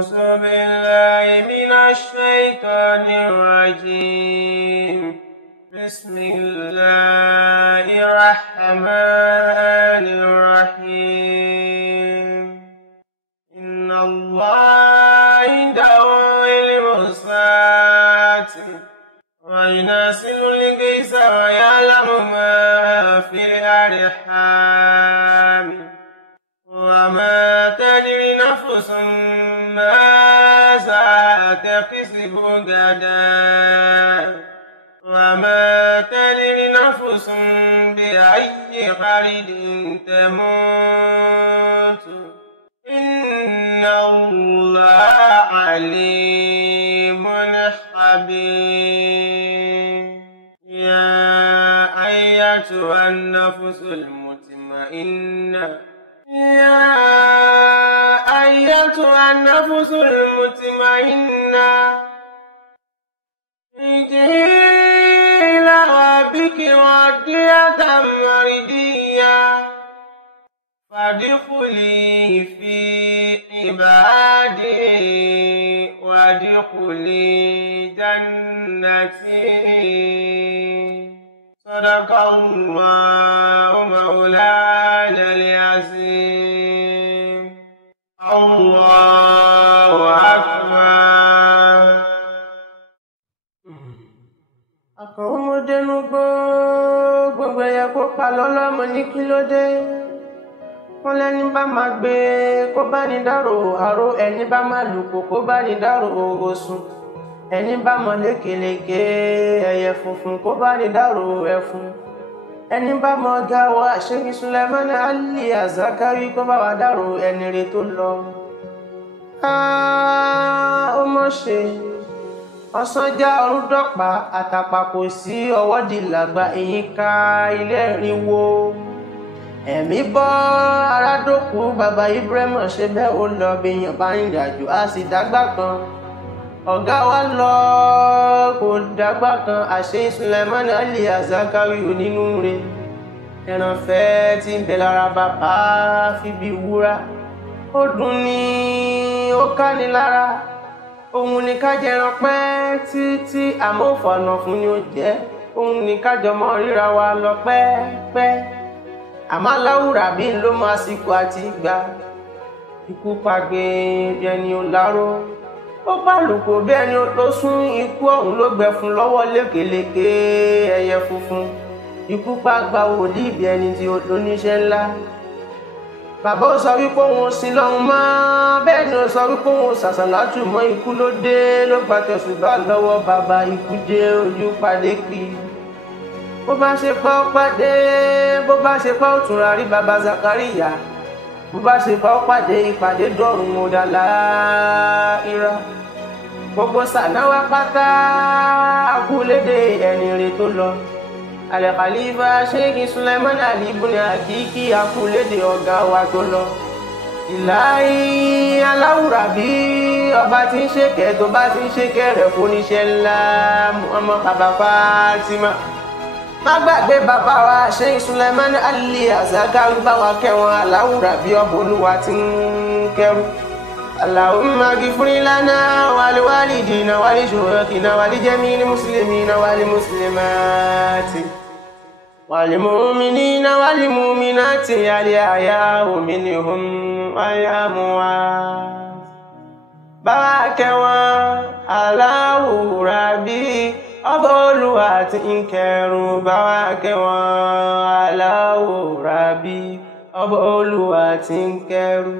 أعوذ بالله من الشيطان الرجيم. بسم الله الرحمن الرحيم. إن الله عنده علم الساعة وينزل الغيث ويعلم ما في الأرحام وما تدري نفس ماذا تكسب غدا وما تدري نفس بأي أرض تموت إن الله عليم خبير. يا أيتها النفس المطمئنة ارجعي إلى ربك راضية مرضية فادخلي في عبادي وادخلي جنتي. صدق الله مولانا العظيم. الله أكبر. Àkànmọ́dénú gbogbo ẹ̀yà kó pa lọ́lọ́mọ ní kí ló dé. Wọ́n lẹ́ni bá máa gbé kó bá ní dárò àrò, ẹni bá máa lùkò kó bá ní dárò òsùn, ẹni bá mọ lékeleke ẹyẹ funfun kó bá ní dárò ẹfun, ẹni bá mọ gáwọ́ àṣírí Suleiman Ali Azakari kó bá wà dárò ẹni rẹ̀ tó lọ. Ó mọ̀ ṣe ọ̀sán já ọrún dọ́pà àtàpà kò sí ọwọ́ di làgbà èyí ká ilé ìrìnwó. Ẹ̀mí bọ́ arádòkú bàbá Ibrahim ṣe bẹ́ẹ̀ ó lọ bèèyàn bá rìn ìrìnàjò á sì dágbà kan. Ọ̀gá wa lọ kò dágbà kan àṣẹ Suleiman Ali Azakari onínú rẹ̀. Ẹranfẹ́ tí ń bẹ lára bàbá fi bí wúrà. Ó dùn ní ó ká ní lára. Òun ni ká jẹran pẹ́ títí àmọ́fọ̀nà fún ni ó jẹ́. Òun ni ká jọmọ ríra wa lọ pẹ́pẹ́. Àmọ́ láwùrà bí ló mọ àsìkò àti ìgbà. Ikú pàgbé bí ẹni ó láró. Ó pàlùkò bí ẹni ó tó sún. Ikú ọ̀hún ló gbẹ fún lọ́wọ́ lékeleke ẹyẹ funfun. Ikú pàgbà wòlíì bí ẹni tí ó lóníṣẹ́ ńlá. Bàbá ó sọ wípé òun sin lọ́hun mọ́, bẹ́ẹ̀ ni ó sọ wípé òun sàṣàlátù mọ́. Ikú ló dé ló gba tẹ̀sùbá lọ́wọ́ bàbá. Ikú dé ojú padé pì. Bó bá ṣe pa ó pàdé, bó bá ṣe pa ó túnra rí bàbá Zakariya. Bó bá ṣe pa ó pàdé ìpàdé dọ̀run mọ̀dà láìra. Gbogbo sànáwá pátá akúlédè ẹni rẹ̀ tó lọ. Al-Khalifa Sheikh Suleiman Ali ibn Akiki akúlédè ọ̀gá wa tó lọ. Ìláyí aláwùrà bí ọba tí ń ṣèkẹ́ tó bá ti ń ṣèkẹ́ rẹ̀ fóníṣẹ́ ńlá ọmọ bàbá Fatima. Má gbàgbé bàbá wa Sheikh Suleiman Ali Azakari bá wa kẹwọn aláwùrà bí ọba olúwa ti ń kẹrù. Allahumma ghfir lana wa li walidina wa li shuyukhina wa li jami'il muslimina wa li muslimati wa li mu'minina wa li mu'minati al-ahya'i minhum wal-amwat. Bá wa kẹwọn aláwùrà bí ọba olúwa ti ń kẹrù. Bá wa kẹwọn aláwùrà bí ọba olúwa ti ń kẹrù.